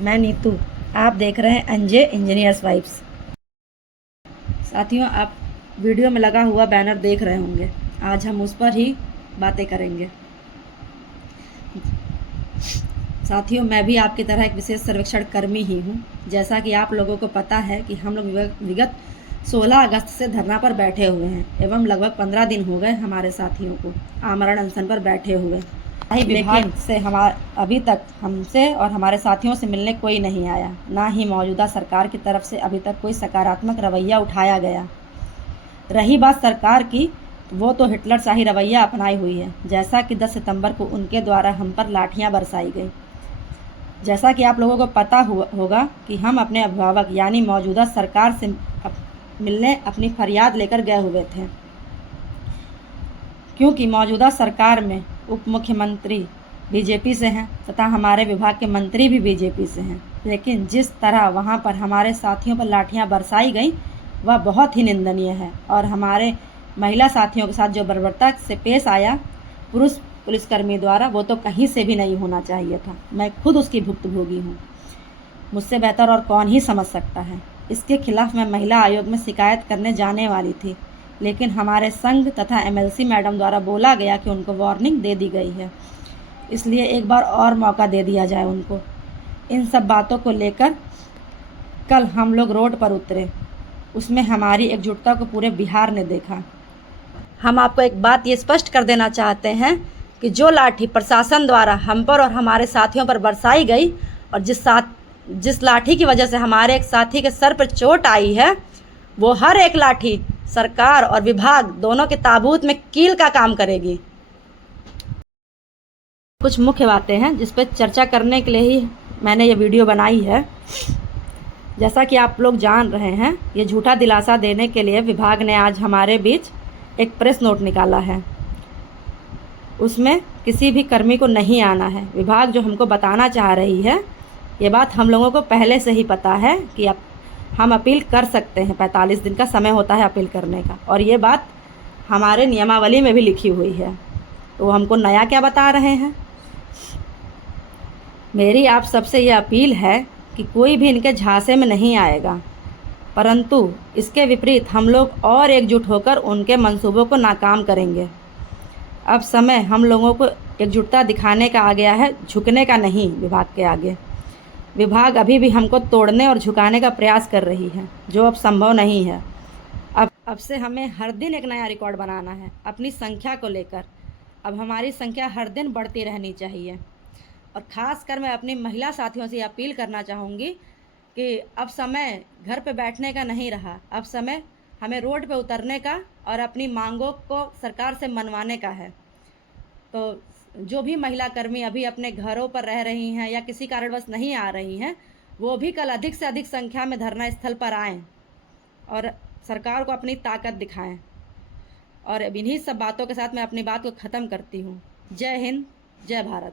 मैं नीतू, आप देख रहे हैं एनजे इंजीनियर्स वाइब्स। साथियों, आप वीडियो में लगा हुआ बैनर देख रहे होंगे। आज हम उस पर ही बातें करेंगे। साथियों, मैं भी आपकी तरह एक विशेष सर्वेक्षण कर्मी ही हूँ। जैसा कि आप लोगों को पता है कि हम लोग विगत 16 अगस्त से धरना पर बैठे हुए हैं एवं लगभग 15 दिन हो गए हमारे साथियों को आमरण अनशन पर बैठे हुए। विभाग से अभी तक हमसे और हमारे साथियों से मिलने कोई नहीं आया, ना ही मौजूदा सरकार की तरफ से अभी तक कोई सकारात्मक रवैया उठाया गया। रही बात सरकार की, वो तो हिटलर शाही रवैया अपनाई हुई है। जैसा कि 10 सितंबर को उनके द्वारा हम पर लाठियां बरसाई गई। जैसा कि आप लोगों को पता होगा कि हम अपने अभिभावक यानी मौजूदा सरकार से मिलने अपनी फरियाद लेकर गए हुए थे, क्योंकि मौजूदा सरकार में उप मुख्यमंत्री बीजेपी से हैं तथा हमारे विभाग के मंत्री भी बीजेपी से हैं। लेकिन जिस तरह वहां पर हमारे साथियों पर लाठियां बरसाई गई वह बहुत ही निंदनीय है। और हमारे महिला साथियों के साथ जो बर्बरता से पेश आया पुरुष पुलिसकर्मी द्वारा, वो तो कहीं से भी नहीं होना चाहिए था। मैं खुद उसकी भुक्तभोगी हूँ। मुझसे बेहतर और कौन ही समझ सकता है। इसके खिलाफ मैं महिला आयोग में शिकायत करने जाने वाली थी, लेकिन हमारे संघ तथा एमएलसी मैडम द्वारा बोला गया कि उनको वार्निंग दे दी गई है, इसलिए एक बार और मौका दे दिया जाए उनको। इन सब बातों को लेकर कल हम लोग रोड पर उतरे। उसमें हमारी एकजुटता को पूरे बिहार ने देखा। हम आपको एक बात ये स्पष्ट कर देना चाहते हैं कि जो लाठी प्रशासन द्वारा हम पर और हमारे साथियों पर बरसाई गई और जिस लाठी की वजह से हमारे एक साथी के सर पर चोट आई है, वो हर एक लाठी सरकार और विभाग दोनों के ताबूत में कील का काम करेगी। कुछ मुख्य बातें हैं जिस पर चर्चा करने के लिए ही मैंने ये वीडियो बनाई है। जैसा कि आप लोग जान रहे हैं, ये झूठा दिलासा देने के लिए विभाग ने आज हमारे बीच एक प्रेस नोट निकाला है। उसमें किसी भी कर्मी को नहीं आना है। विभाग जो हमको बताना चाह रही है, ये बात हम लोगों को पहले से ही पता है कि अब हम अपील कर सकते हैं। 45 दिन का समय होता है अपील करने का, और ये बात हमारे नियमावली में भी लिखी हुई है। तो हमको नया क्या बता रहे हैं? मेरी आप सबसे ये अपील है कि कोई भी इनके झांसे में नहीं आएगा, परंतु इसके विपरीत हम लोग और एकजुट होकर उनके मंसूबों को नाकाम करेंगे। अब समय हम लोगों को एकजुटता दिखाने का आ गया है, झुकने का नहीं। विभाग के आगे विभाग अभी भी हमको तोड़ने और झुकाने का प्रयास कर रही है, जो अब संभव नहीं है। अब से हमें हर दिन एक नया रिकॉर्ड बनाना है अपनी संख्या को लेकर। अब हमारी संख्या हर दिन बढ़ती रहनी चाहिए। और ख़ासकर मैं अपनी महिला साथियों से अपील करना चाहूँगी कि अब समय घर पे बैठने का नहीं रहा। अब समय हमें रोड पे उतरने का और अपनी मांगों को सरकार से मनवाने का है। तो जो भी महिला कर्मी अभी अपने घरों पर रह रही हैं या किसी कारणवश नहीं आ रही हैं, वो भी कल अधिक से अधिक संख्या में धरना स्थल पर आएँ और सरकार को अपनी ताकत दिखाएं। और इन्हीं सब बातों के साथ मैं अपनी बात को ख़त्म करती हूँ। जय हिंद, जय भारत।